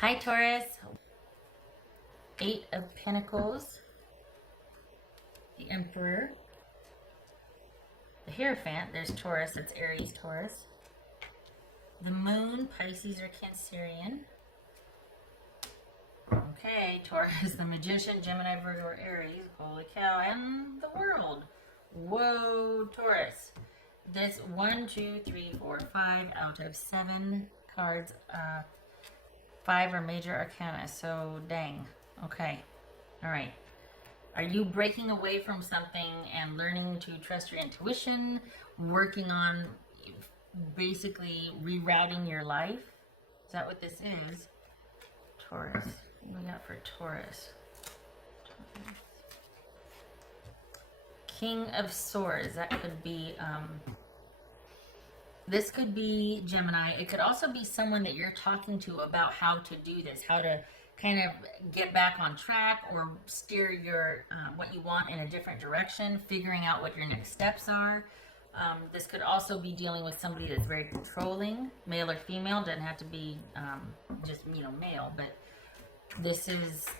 Hi Taurus, Eight of Pentacles, the Emperor, the Hierophant, there's Taurus, that's Aries, Taurus, the Moon, Pisces or Cancerian, okay, Taurus, the Magician, Gemini, Virgo or Aries, holy cow, and the World. Whoa, Taurus. This 1, 2, 3, 4, 5 out of 7 cards, 5 are major arcana, so dang. Okay, all right. Are you breaking away from something and learning to trust your intuition, working on basically rerouting your life? Is that what this is? Taurus. What do we got for Taurus? King of Swords. That could be, this could be Gemini. It could also be someone that you're talking to about how to do this, how to kind of get back on track or steer your what you want in a different direction, figuring out what your next steps are. This could also be dealing with somebody that's very controlling, male or female. Doesn't have to be just male, but this is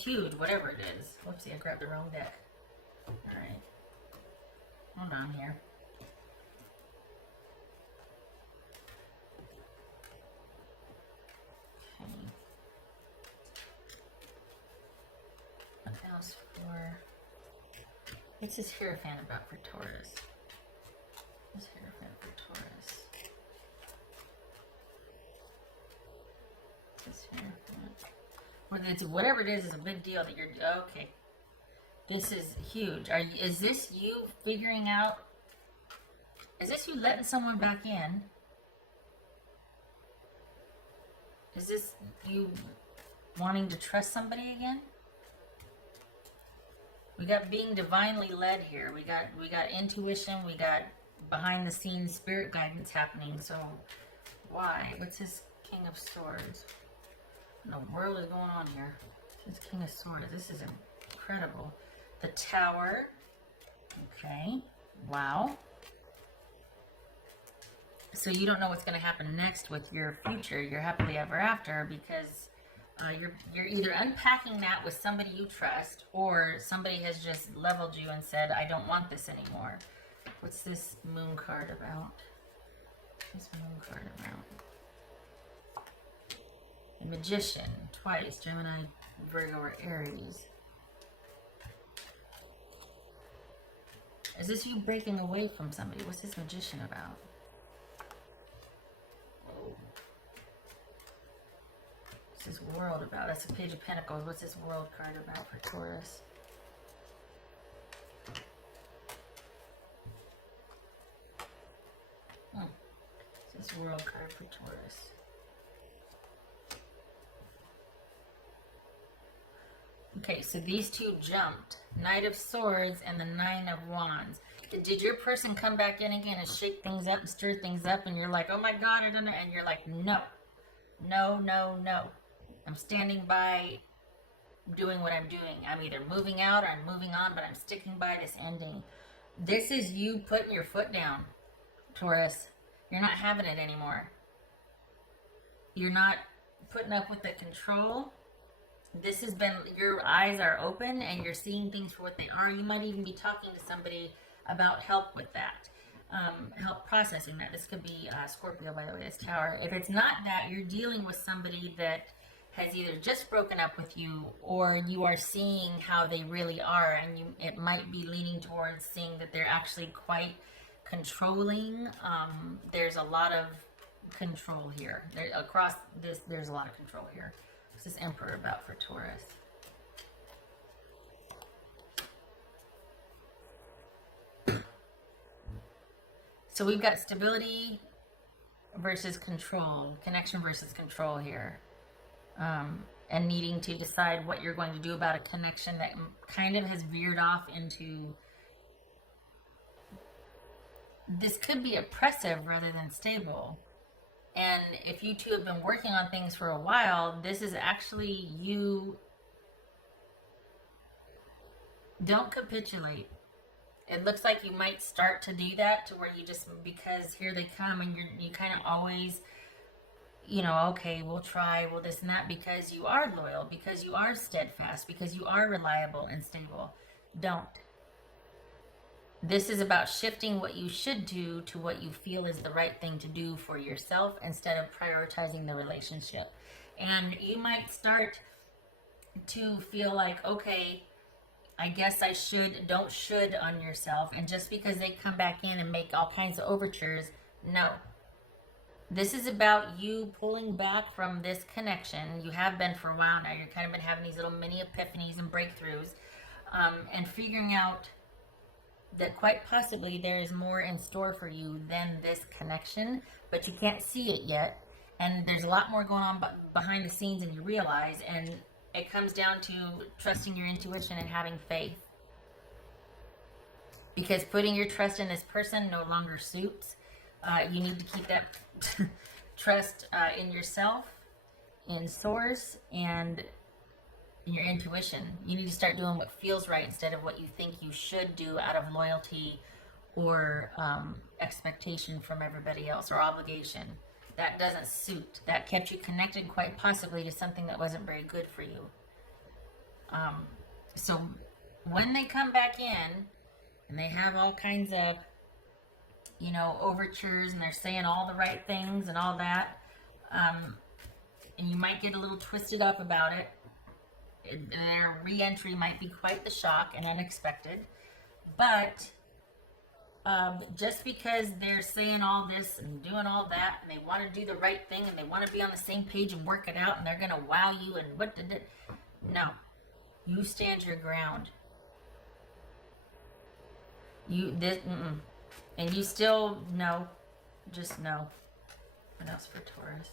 huge, whatever it is. Whoopsie, I grabbed the wrong deck. All right, hold on here. What's this Hierophant about for Taurus? What's Hierophant for Taurus? This Hierophant. Whatever it is a big deal that you're okay. This is huge. Is this you figuring out? Is this you letting someone back in? Is this you wanting to trust somebody again? We got being divinely led here. We got intuition. We got behind the scenes spirit guidance happening. So why? What's this King of Swords? What in the world is going on here? This King of Swords. This is incredible. The Tower. Okay. Wow. So you don't know what's going to happen next with your future, your happily ever after, because you're either unpacking that with somebody you trust, or somebody has just leveled you and said, I don't want this anymore. What's this Moon card about? What's this Moon card about? The Magician, twice, Gemini, Virgo, or Aries. Is this you breaking away from somebody? What's this Magician about? What's this World about? That's a Page of Pentacles. What's this World card about for Taurus? What's this World card for Taurus? Okay, so these two jumped. Knight of Swords and the Nine of Wands. Did your person come back in again and shake things up and stir things up, and you're like, oh my God, I don't know, and you're like, no. No, no, no. I'm standing by doing what I'm doing. I'm either moving out or I'm moving on, but I'm sticking by this ending. This is you putting your foot down, Taurus. You're not having it anymore. You're not putting up with the control. This has been, your eyes are open and you're seeing things for what they are. You might even be talking to somebody about help with that. Help processing that. This could be Scorpio, by the way, this Tower. If it's not that, you're dealing with somebody that has either just broken up with you, or you are seeing how they really are, and it might be leaning towards seeing that they're actually quite controlling. There's a lot of control here. Across this, there's a lot of control here. What's this Emperor about for Taurus? So we've got stability versus control, connection versus control here. And needing to decide what you're going to do about a connection that kind of has veered off into, this could be oppressive rather than stable. And if you two have been working on things for a while, this is actually you. Don't capitulate. It looks like you might start to do that, to where you just, because here they come, and you kind of always, you know, okay, we'll try, well, this and that, because you are loyal, because you are steadfast, because you are reliable and stable. Don't. This is about shifting what you should do to what you feel is the right thing to do for yourself instead of prioritizing the relationship. And you might start to feel like, okay, I guess I don't should on yourself. And just because they come back in and make all kinds of overtures, no. This is about you pulling back from this connection. You have been for a while now. You've kind of been having these little mini epiphanies and breakthroughs, and figuring out that quite possibly there is more in store for you than this connection, but you can't see it yet. And there's a lot more going on behind the scenes than you realize. And it comes down to trusting your intuition and having faith. Because putting your trust in this person no longer suits. You need to keep that trust in yourself, in source, and in your intuition. You need to start doing what feels right instead of what you think you should do out of loyalty or expectation from everybody else, or obligation. That doesn't suit. That kept you connected quite possibly to something that wasn't very good for you. So when they come back in and they have all kinds of, you know, overtures, and they're saying all the right things and all that, and you might get a little twisted up about it, their re-entry might be quite the shock and unexpected. But just because they're saying all this and doing all that, and they want to do the right thing, and they want to be on the same page and work it out, and they're going to wow you, and what did it? No. You stand your ground. And you still know. Just know. What else for Taurus?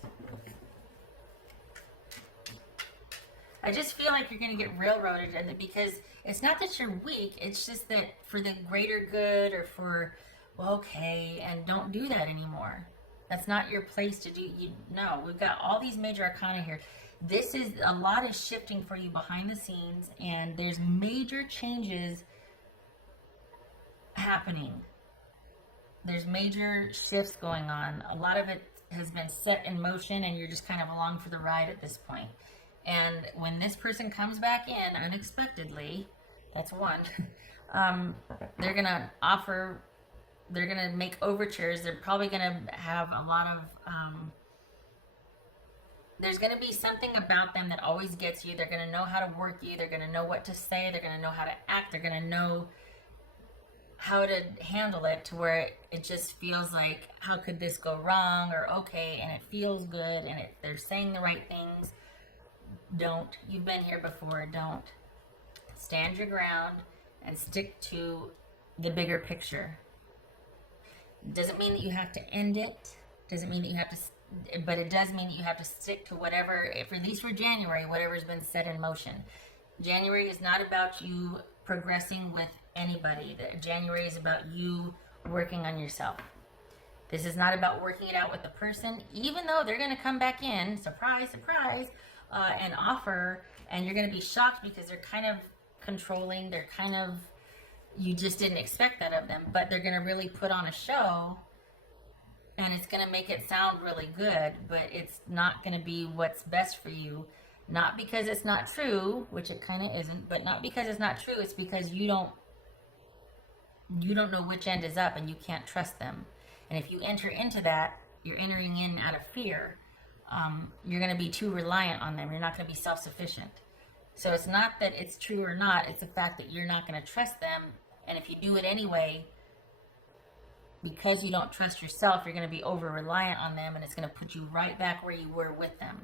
I just feel like you're going to get railroaded, because it's not that you're weak, it's just that for the greater good, or for, well, okay, and don't do that anymore. That's not your place to do. No, we've got all these major arcana here. This is, a lot is shifting for you behind the scenes, and there's major changes happening. There's major shifts going on. A lot of it has been set in motion, and you're just kind of along for the ride at this point. And when this person comes back in unexpectedly, that's one, they're going to offer, they're going to make overtures. They're probably going to have a lot of, there's going to be something about them that always gets you. They're going to know how to work you. They're going to know what to say. They're going to know how to act. They're going to know how to handle it to where it just feels like, how could this go wrong? Or okay, and it feels good, and they're saying the right things. Don't. You've been here before. Don't. Stand your ground and stick to the bigger picture. Doesn't mean that you have to end it. Doesn't mean that you have to, but it does mean that you have to stick to whatever, at least for January, whatever's been set in motion. January is not about you progressing with anybody. January is about you working on yourself. This is not about working it out with the person, even though they're going to come back in, surprise, surprise, and offer, and you're going to be shocked because they're kind of controlling, they're kind of, you just didn't expect that of them, but they're going to really put on a show, and it's going to make it sound really good, but it's not going to be what's best for you. Not because it's not true, which it kind of isn't, but not because it's not true, it's because you don't know which end is up, and you can't trust them. And if you enter into that, you're entering in out of fear. You're going to be too reliant on them. You're not going to be self-sufficient. So it's not that it's true or not. It's the fact that you're not going to trust them. And if you do it anyway, because you don't trust yourself, you're going to be over-reliant on them, and it's going to put you right back where you were with them.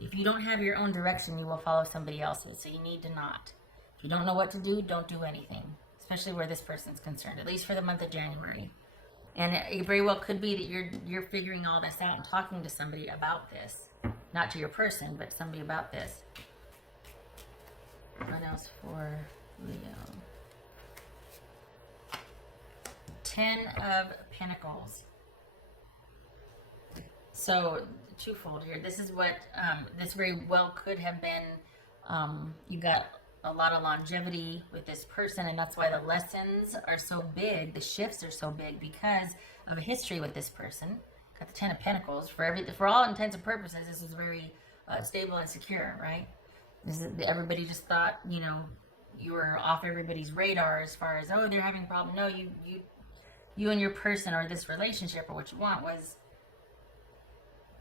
If you don't have your own direction, you will follow somebody else's. So you need to not. If you don't know what to do, don't do anything. Especially where this person's concerned, at least for the month of January. And it very well could be that you're figuring all this out and talking to somebody about this. Not to your person, but somebody about this. What else for Leo? 10 of Pentacles. So, twofold here. This is what, this very well could have been, you got a lot of longevity with this person, and that's why the lessons are so big, the shifts are so big, because of a history with this person, Got the Ten of Pentacles. For all intents and purposes, this is very stable and secure, right? Everybody just thought, you know, you were off everybody's radar as far as, oh, they're having a problem. No, you and your person, or this relationship, or what you want, was,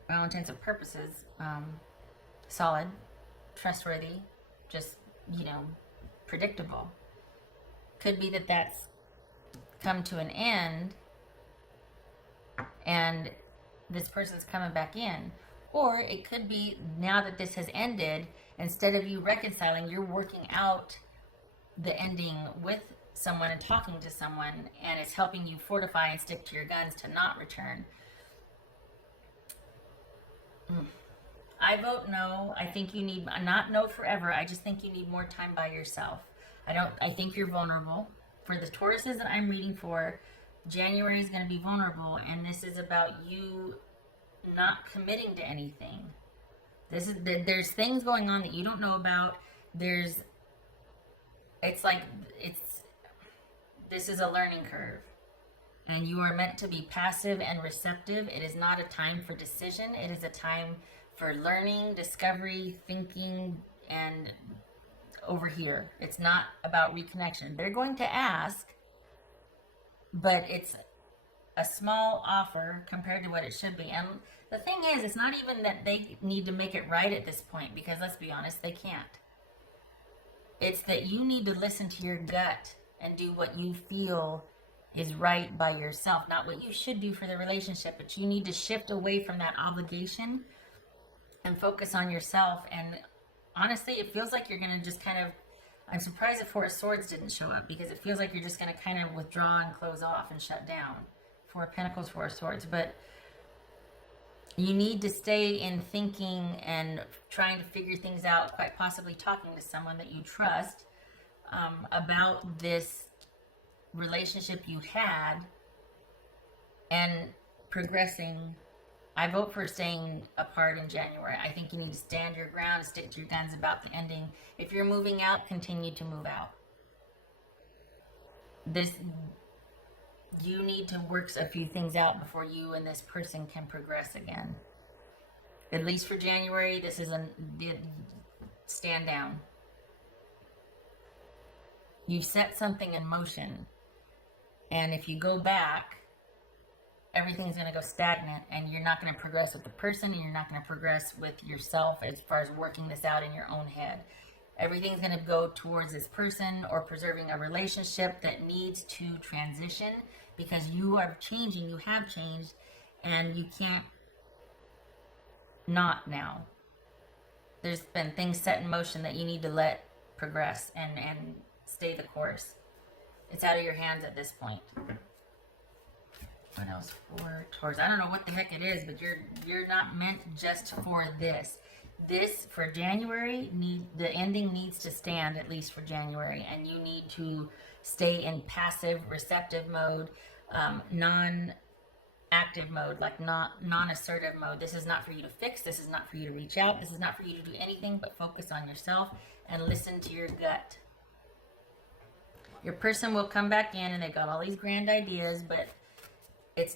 for all intents and purposes, solid, trustworthy, just, you know, predictable. Could be that that's come to an end and this person's coming back in. Or it could be, now that this has ended, instead of you reconciling, you're working out the ending with someone and talking to someone, and it's helping you fortify and stick to your guns to not return. I vote no. I think you need, not no forever, I just think you need more time by yourself. I think you're vulnerable. For the Tauruses that I'm reading for, January is going to be vulnerable, and this is about you not committing to anything. There's things going on that you don't know about. This is a learning curve, and you are meant to be passive and receptive. It is not a time for decision. It is a time for learning, discovery, thinking, and over here. It's not about reconnection. They're going to ask, but it's a small offer compared to what it should be. And the thing is, it's not even that they need to make it right at this point, because let's be honest, they can't. It's that you need to listen to your gut and do what you feel is right by yourself, not what you should do for the relationship, but you need to shift away from that obligation and focus on yourself. And honestly, it feels like you're going to just kind of, I'm surprised that Four of Swords didn't show up, because it feels like you're just going to kind of withdraw and close off and shut down. Four of Pentacles, Four of Swords. But you need to stay in thinking and trying to figure things out, quite possibly talking to someone that you trust about this relationship you had and progressing. I vote for staying apart in January. I think you need to stand your ground, stick to your guns about the ending. If you're moving out, continue to move out. You need to work a few things out before you and this person can progress again. At least for January, this is stand down. You set something in motion, and if you go back, everything's going to go stagnant, and you're not going to progress with the person, and you're not going to progress with yourself as far as working this out in your own head. Everything's going to go towards this person or preserving a relationship that needs to transition, because you are changing, you have changed, and you can't not now. There's been things set in motion that you need to let progress and stay the course. It's out of your hands at this point. What else for Taurus? I don't know what the heck it is, but you're not meant just for this. This, for January, the ending needs to stand, at least for January, and you need to stay in passive, receptive mode, non-active mode, like non-assertive mode. This is not for you to fix. This is not for you to reach out. This is not for you to do anything but focus on yourself and listen to your gut. Your person will come back in, and they got all these grand ideas, but it's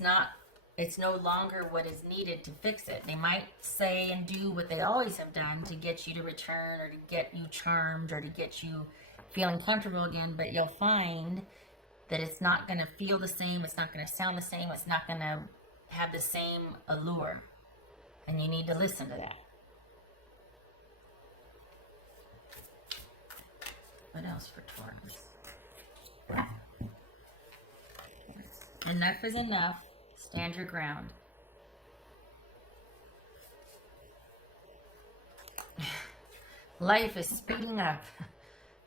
no longer what is needed to fix it. They might say and do what they always have done to get you to return, or to get you charmed, or to get you feeling comfortable again, but you'll find that it's not going to feel the same, it's not going to sound the same, it's not going to have the same allure. And you need to listen to that. What else for Taurus? Enough is enough. Stand your ground. Life is speeding up.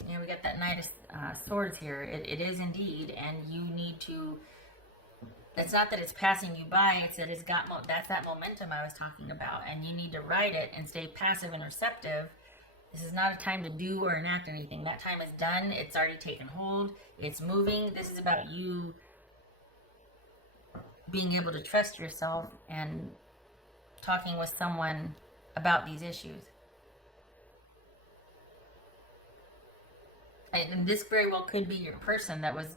You know, we got that Knight of Swords here. It is indeed, and you need to. It's not that it's passing you by. It's that it's got. That's that momentum I was talking about, and you need to ride it and stay passive and receptive. This is not a time to do or enact anything. That time is done. It's already taken hold. It's moving. This is about you being able to trust yourself and talking with someone about these issues. And this very well could be your person that was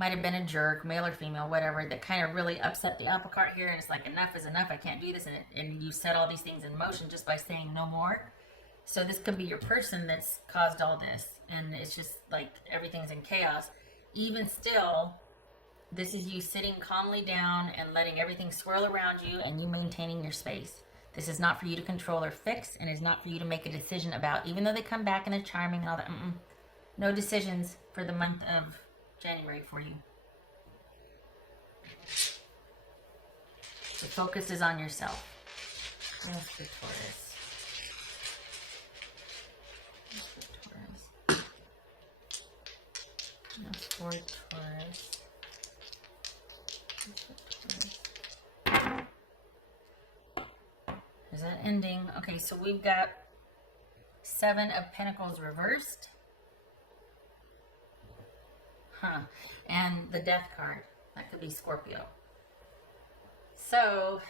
might have been a jerk, male or female, whatever, that kind of really upset the apple cart here, and it's like, enough is enough, I can't do this, and you set all these things in motion just by saying no more. So this could be your person that's caused all this, and it's just like everything's in chaos. Even still, this is you sitting calmly down and letting everything swirl around you, and you maintaining your space. This is not for you to control or fix, and is not for you to make a decision about, even though they come back and they're charming and all that. No decisions for the month of January for you. The focus is on yourself. Yes, for Taurus. Yes, for Taurus. Yes, for Taurus. Is that ending? Okay, so we've got 7 of Pentacles reversed. And the Death card. That could be Scorpio. So,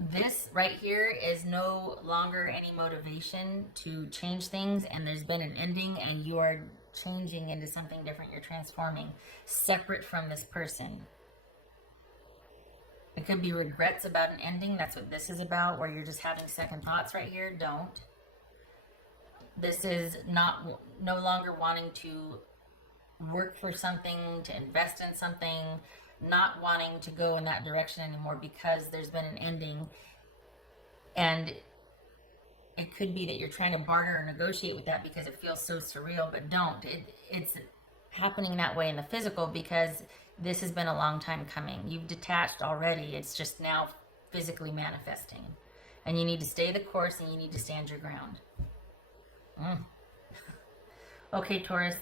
this right here is no longer any motivation to change things, and there's been an ending, and you are changing into something different. You're transforming, separate from this person. It could be regrets about an ending. That's what this is about, where you're just having second thoughts right here. Don't. This is no longer wanting to work for something, to invest in something, not wanting to go in that direction anymore because there's been an ending. And it could be that you're trying to barter or negotiate with that because it feels so surreal, but don't. It's happening that way in the physical because this has been a long time coming. You've detached already. It's just now physically manifesting. And you need to stay the course, and you need to stand your ground. Okay, Taurus,